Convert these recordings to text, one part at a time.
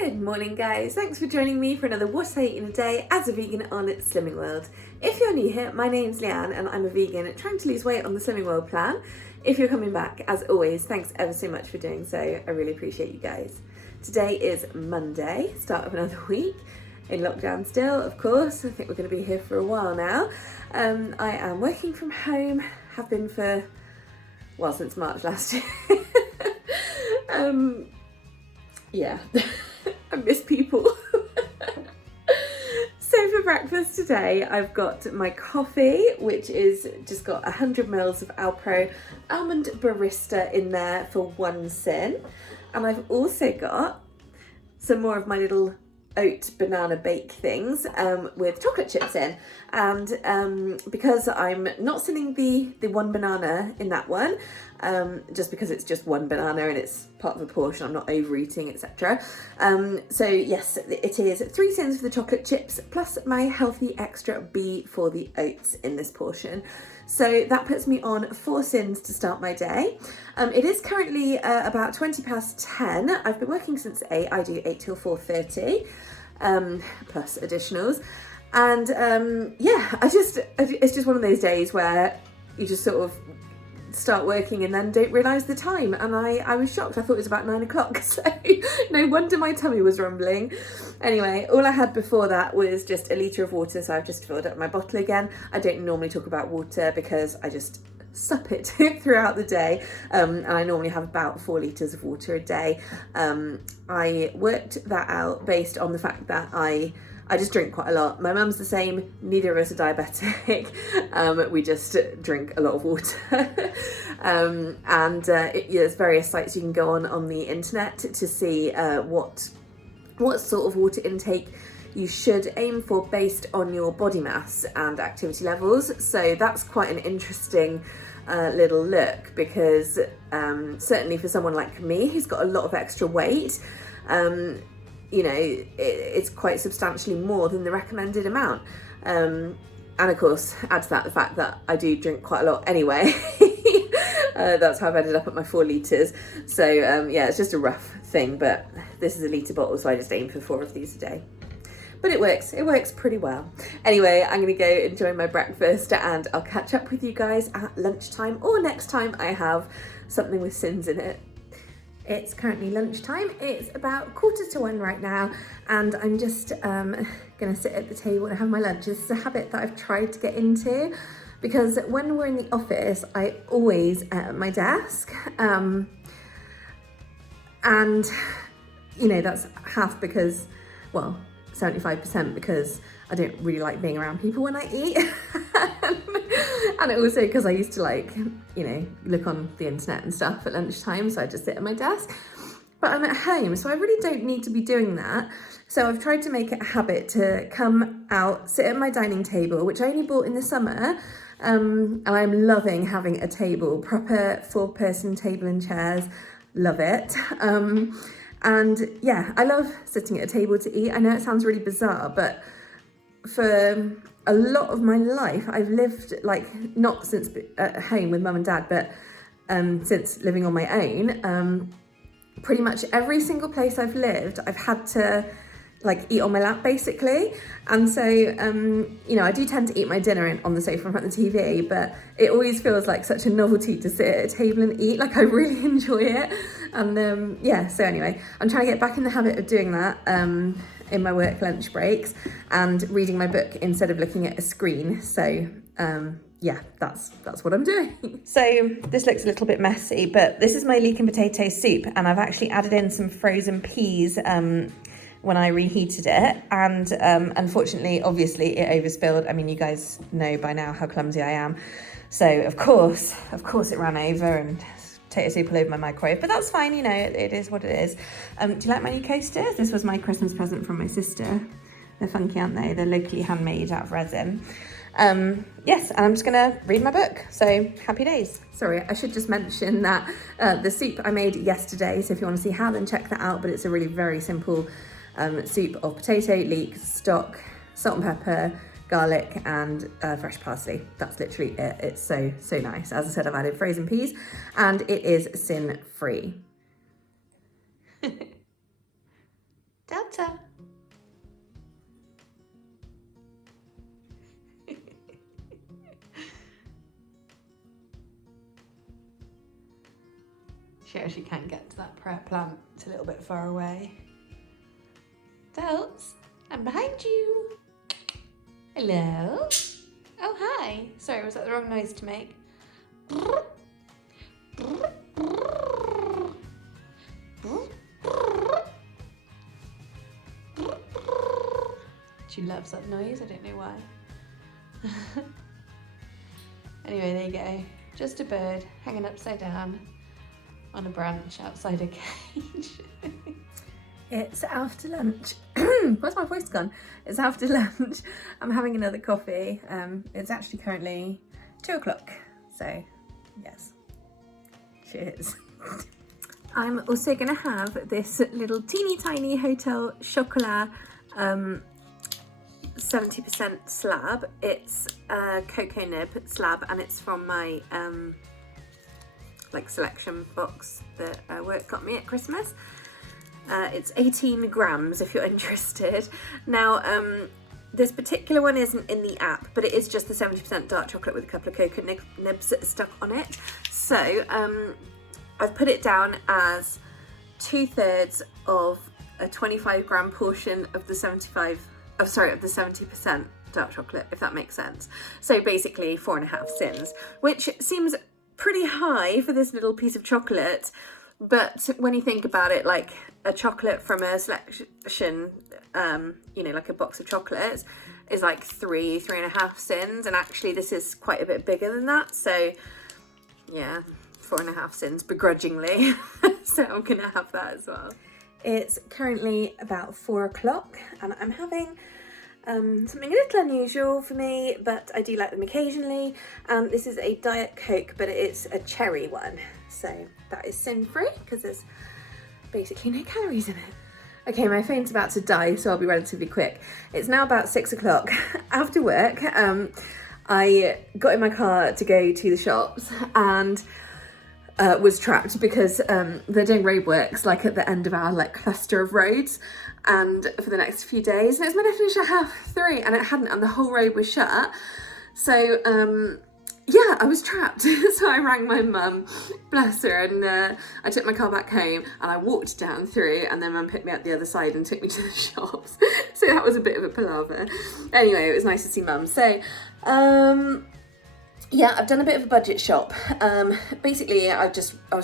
Good morning guys, thanks for joining me for another What I Eat in a Day as a vegan on Slimming World. If you're new here, my name's Leanne and I'm a vegan trying to lose weight on the Slimming World plan. If you're coming back, as always, thanks ever so much for doing so. I really appreciate you guys. Today is Monday, start of another week. In lockdown still, of course. I think we're going to be here for a while now. I am working from home, have been for, well, since March last year. Yeah, I miss people. So for breakfast today, I've got my coffee, which is just got 100 mils of Alpro Almond Barista in there for 1 syn. And I've also got some more of my little oat banana bake things with chocolate chips in, and because I'm not sinning the one banana in that one, just because it's just one banana and it's part of a portion, I'm not overeating, etc. So yes, it is 3 syns for the chocolate chips plus my healthy extra B for the oats in this portion. So that puts me on 4 syns to start my day. It is currently about 20 past 10. I've been working since 8. I do 8 till 4:30, plus additionals. And yeah, it's just one of those days where you just sort of start working and then don't realise the time. And I was shocked. I thought it was about 9 o'clock. So no wonder my tummy was rumbling. Anyway, all I had before that was just a litre of water. So I've just filled up my bottle again. I don't normally talk about water because I just sup it throughout the day, and I normally have about 4 litres of water a day. I worked that out based on the fact that I just drink quite a lot. My mum's the same, neither of us are diabetic. We just drink a lot of water. There's various sites you can go on the internet to see what sort of water intake you should aim for based on your body mass and activity levels. So that's quite an interesting little look, because certainly for someone like me who's got a lot of extra weight, you know, it's quite substantially more than the recommended amount. And of course, add to that the fact that I do drink quite a lot anyway. That's how I've ended up at my 4 litres. So yeah, it's just a rough thing, but this is a litre bottle, so I just aim for 4 of these a day. But it works pretty well. Anyway, I'm gonna go enjoy my breakfast and I'll catch up with you guys at lunchtime or next time I have something with syns in it. It's currently lunchtime. It's about 1:45 right now, and I'm just gonna sit at the table and have my lunch. This is a habit that I've tried to get into, because when we're in the office, I always at my desk. And you know, that's half because, well, 75% because I don't really like being around people when I eat. And also because I used to, like, you know, look on the internet and stuff at lunchtime, so I just sit at my desk. But I'm at home, so I really don't need to be doing that. So I've tried to make it a habit to come out, sit at my dining table, which I only bought in the summer. And I'm loving having a table, proper 4-person table and chairs, love it. And yeah, I love sitting at a table to eat. I know it sounds really bizarre, but for a lot of my life, I've lived, like, not since at home with mum and dad, but since living on my own. Pretty much every single place I've lived, I've had to, like, eat on my lap basically. And so, you know, I do tend to eat my dinner on the sofa in front of the TV, but it always feels like such a novelty to sit at a table and eat. Like, I really enjoy it. And yeah, so anyway, I'm trying to get back in the habit of doing that in my work lunch breaks and reading my book instead of looking at a screen. So yeah, that's what I'm doing. So this looks a little bit messy, but this is my leek and potato soup, and I've actually added in some frozen peas when I reheated it, and unfortunately, obviously, it overspilled. I mean, you guys know by now how clumsy I am. So of course it ran over and potato soup all over my microwave, but that's fine, you know, it is what it is. Do you like my new coasters? This was my Christmas present from my sister. They're funky, aren't they? They're locally handmade out of resin. Yes, and I'm just gonna read my book, so happy days. Sorry, I should just mention that the soup I made yesterday, so if you want to see how, then check that out, but it's a really very simple soup of potato, leek, stock, salt and pepper, garlic and fresh parsley. That's literally it. It's so nice. As I said, I've added frozen peas and it is syn free. Tell She actually can't get to that prayer plant. It's a little bit far away. Dolls, I'm behind you. Hello. Oh, hi. Sorry, was that the wrong noise to make? She loves that noise, I don't know why. Anyway, there you go. Just a bird hanging upside down on a branch outside a cage. It's after lunch. Where's my voice gone? It's after lunch. I'm having another coffee. It's actually currently 2 o'clock. So, yes. Cheers. I'm also going to have this little teeny tiny Hotel Chocolat 70% slab. It's a cocoa nib slab and it's from my like selection box that work got me at Christmas. It's 18 grams if you're interested. Now this particular one isn't in the app, but it is just the 70% dark chocolate with a couple of cocoa nibs stuck on it. So I've put it down as 2/3 of a 25 gram portion of the 70% dark chocolate, if that makes sense. So basically 4.5 syns, which seems pretty high for this little piece of chocolate. But when you think about it, like a chocolate from a selection, you know, like a box of chocolates is like 3.5 syns. And actually this is quite a bit bigger than that. So yeah, 4.5 syns begrudgingly. So I'm gonna have that as well. It's currently about 4 o'clock and I'm having something a little unusual for me, but I do like them occasionally. This is a Diet Coke, but it's a cherry one. So that is sin-free because there's basically no calories in it. Okay, my phone's about to die, so I'll be relatively quick. It's now about 6 o'clock. After work, I got in my car to go to the shops and was trapped because they're doing roadworks like at the end of our like cluster of roads and for the next few days, and it's meant to finish at 3:30 and it hadn't, and the whole road was shut. So yeah, I was trapped. So I rang my mum, bless her, and I took my car back home and I walked down through, and then mum picked me up the other side and took me to the shops. So that was a bit of a palaver. Anyway, it was nice to see mum. So yeah, I've done a bit of a budget shop. Basically, I was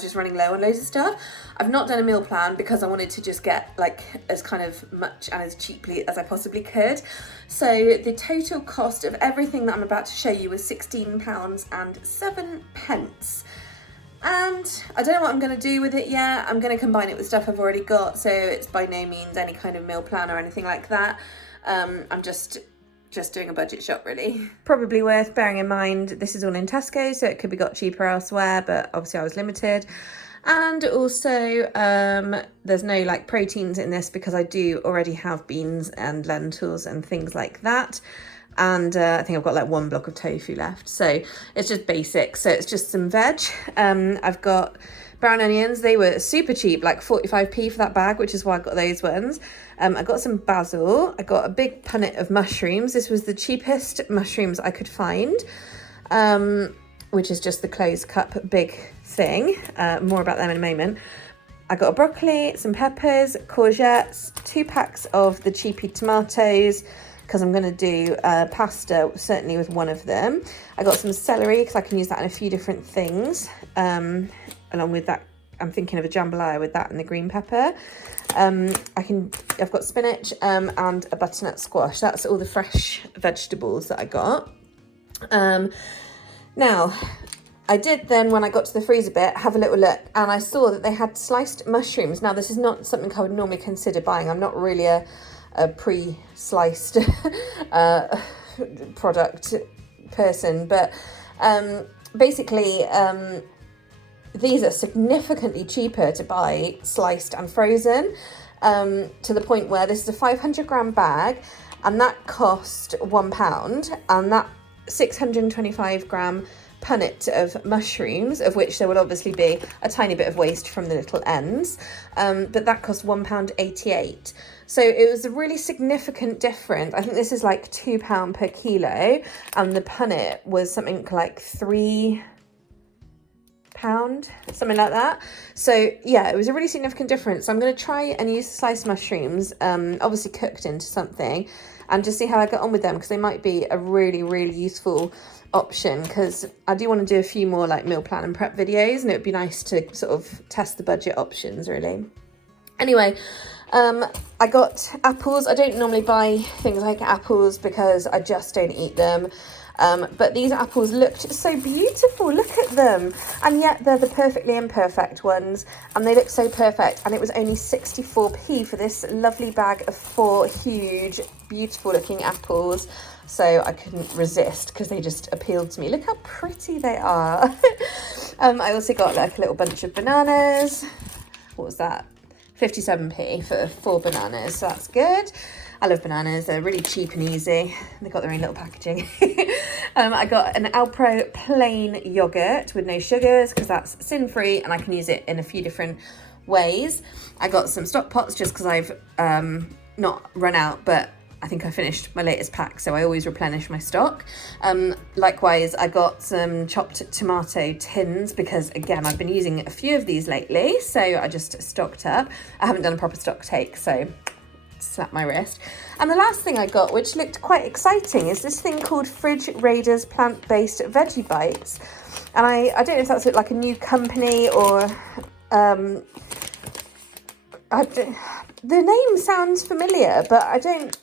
just running low on loads of stuff. I've not done a meal plan because I wanted to just get like as kind of much and as cheaply as I possibly could. So the total cost of everything that I'm about to show you was £16.07. And I don't know what I'm going to do with it yet. I'm going to combine it with stuff I've already got. So it's by no means any kind of meal plan or anything like that. I'm just doing a budget shop really. Probably worth bearing in mind this is all in Tesco, so it could be got cheaper elsewhere, but obviously I was limited. And also there's no like proteins in this because I do already have beans and lentils and things like that. And I think I've got like 1 block of tofu left, so it's just basic. So it's just some veg. I've got brown onions. They were super cheap, like 45p for that bag, which is why I got those ones. I got some basil. I got a big punnet of mushrooms. This was the cheapest mushrooms I could find, which is just the closed cup big thing. More about them in a moment. I got a broccoli, some peppers, courgettes, 2 packs of the cheapy tomatoes, because I'm going to do pasta, certainly with one of them. I got some celery, because I can use that in a few different things. Along with that, I'm thinking of a jambalaya with that and the green pepper. I've got spinach and a butternut squash. That's all the fresh vegetables that I got. Now, I did then, when I got to the freezer bit, have a little look, and I saw that they had sliced mushrooms. Now, this is not something I would normally consider buying. I'm not really a pre-sliced product person, but basically these are significantly cheaper to buy sliced and frozen, to the point where this is a 500 gram bag and that cost £1, and that 625 gram punnet of mushrooms, of which there will obviously be a tiny bit of waste from the little ends, but that cost £1.88. So it was a really significant difference. I think this is like £2 per kilo, and the punnet was something like £1, something like that. So yeah, it was a really significant difference. So I'm going to try and use sliced mushrooms, obviously cooked into something, and just see how I get on with them, because they might be a really, really useful option, because I do want to do a few more like meal plan and prep videos, and it would be nice to sort of test the budget options really. Anyway, I got apples. I don't normally buy things like apples because I just don't eat them. But these apples looked so beautiful. Look at them. And yet they're the perfectly imperfect ones. And they look so perfect. And it was only 64p for this lovely bag of 4 huge, beautiful looking apples. So I couldn't resist because they just appealed to me. Look how pretty they are. I also got like a little bunch of bananas. What was that? 57p for 4 bananas, so that's good. I love bananas, they're really cheap and easy. They've got their own little packaging. I got an Alpro plain yogurt with no sugars because that's sin-free and I can use it in a few different ways. I got some stock pots just because I've not run out, but I think I finished my latest pack, so I always replenish my stock. Likewise, I got some chopped tomato tins because, again, I've been using a few of these lately, so I just stocked up. I haven't done a proper stock take, so slap my wrist. And the last thing I got, which looked quite exciting, is this thing called Fridge Raiders Plant-Based Veggie Bites. And I don't know if that's like a new company or... the name sounds familiar, but I don't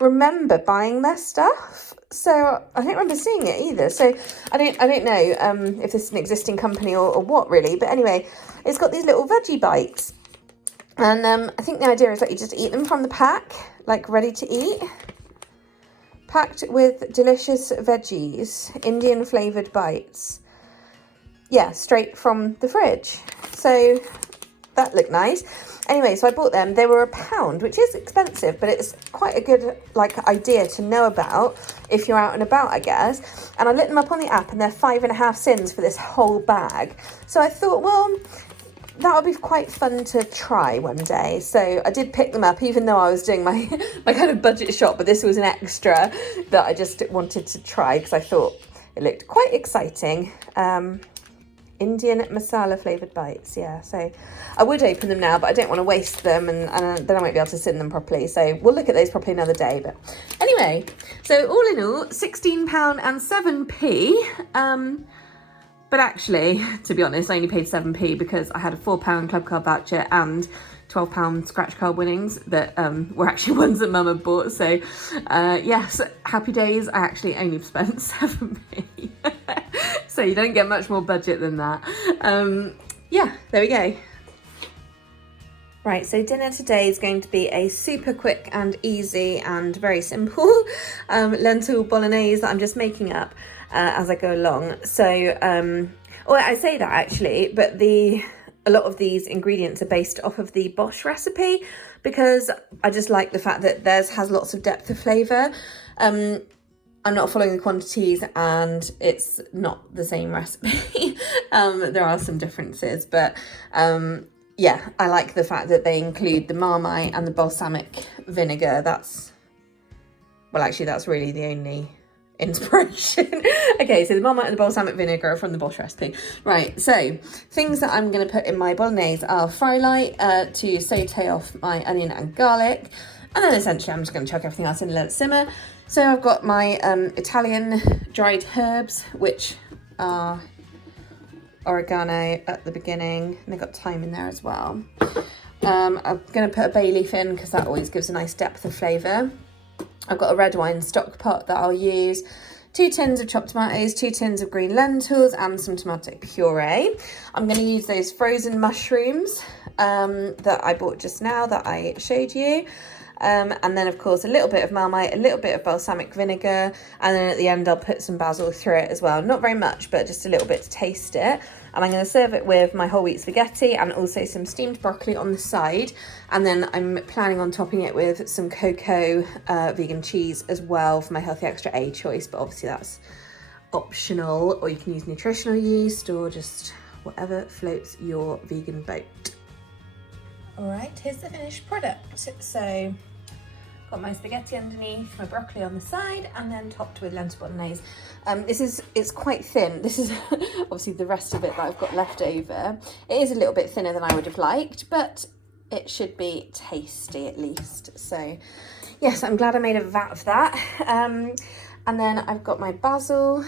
remember buying their stuff, so I don't remember seeing it either, so I don't know if this is an existing company or what really, but anyway, it's got these little veggie bites, and I think the idea is that you just eat them from the pack, like ready to eat, packed with delicious veggies, Indian flavoured bites, yeah, straight from the fridge, so that looked nice. Anyway, so I bought them. They were £1, which is expensive, but it's quite a good idea to know about if you're out and about, I guess. And I lit them up on the app, and they're 5.5 syns for this whole bag. So I thought, well, that would be quite fun to try one day. So I did pick them up, even though I was doing my kind of budget shop, but this was an extra that I just wanted to try because I thought it looked quite exciting. Indian masala flavoured bites, yeah, so I would open them now, but I don't want to waste them, and then I won't be able to sin them properly, so we'll look at those properly another day. But anyway, so all in all, £16 and 7p, but actually, to be honest, I only paid 7p because I had a £4 club card voucher and £12 scratch card winnings that were actually ones that Mum had bought, so yes, happy days, I actually only spent 7p. So you don't get much more budget than that. Yeah, there we go. Right, so dinner today is going to be a super quick and easy and very simple lentil bolognese that I'm just making up as I go along. So, well, I say that actually, but a lot of these ingredients are based off of the Bosch recipe because I just like the fact that theirs has lots of depth of flavour. I'm not following the quantities and it's not the same recipe. There are some differences, but yeah, I like the fact that they include the Marmite and the balsamic vinegar. That's really the only inspiration. Okay, so the Marmite and the balsamic vinegar are from the Bosch recipe. Right, so things that I'm going to put in my bolognese are fry light to saute off my onion and garlic. And then essentially I'm just going to chuck everything else in and let it simmer. So I've got my Italian dried herbs, which are oregano at the beginning, and they've got thyme in there as well. I'm going to put a bay leaf in because that always gives a nice depth of flavour. I've got a red wine stock pot that I'll use, 2 tins of chopped tomatoes, 2 tins of green lentils, and some tomato puree. I'm going to use those frozen mushrooms that I bought just now that I showed you. And then of course a little bit of Marmite, a little bit of balsamic vinegar, and then at the end I'll put some basil through it as well. Not very much, but just a little bit to taste it. And I'm going to serve it with my whole wheat spaghetti and also some steamed broccoli on the side. And then I'm planning on topping it with some cocoa vegan cheese as well for my healthy extra A choice, but obviously that's optional, or you can use nutritional yeast or just whatever floats your vegan boat. All right, here's the finished product. So Got my spaghetti underneath, my broccoli on the side, and then topped with lentil bolognese. It's quite thin. This is obviously the rest of it that I've got left over. It is a little bit thinner than I would have liked, but it should be tasty at least. So yes, I'm glad I made a vat of that. And then I've got my basil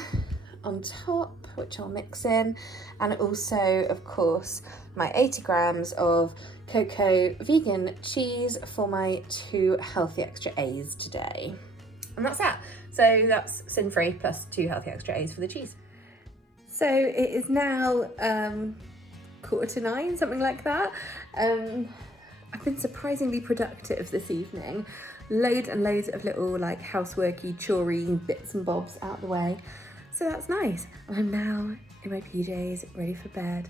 on top, which I'll mix in, and also of course my 80 grams of cocoa vegan cheese for my 2 healthy extra A's today. And that's that. So that's sin-free plus 2 healthy extra A's for the cheese. So it is now 9:15, something like that. I've been surprisingly productive this evening. Loads and loads of little like houseworky, chorey bits and bobs out the way. So that's nice. And I'm now in my PJs, ready for bed.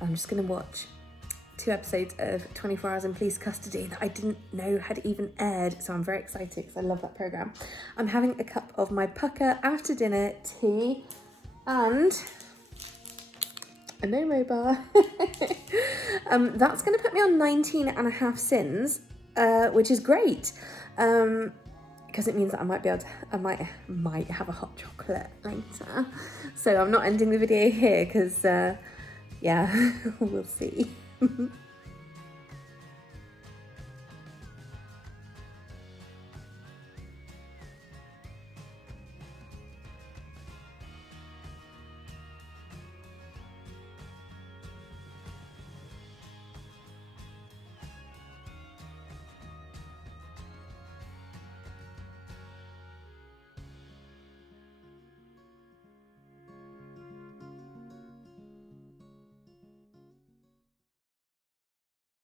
I'm just gonna watch 2 episodes of 24 Hours in Police Custody that I didn't know had even aired. So I'm very excited because I love that programme. I'm having a cup of my pucker after dinner tea and a no-mo bar. That's gonna put me on 19.5 syns, which is great. Because it means that I might have a hot chocolate later. So I'm not ending the video here because yeah, we'll see.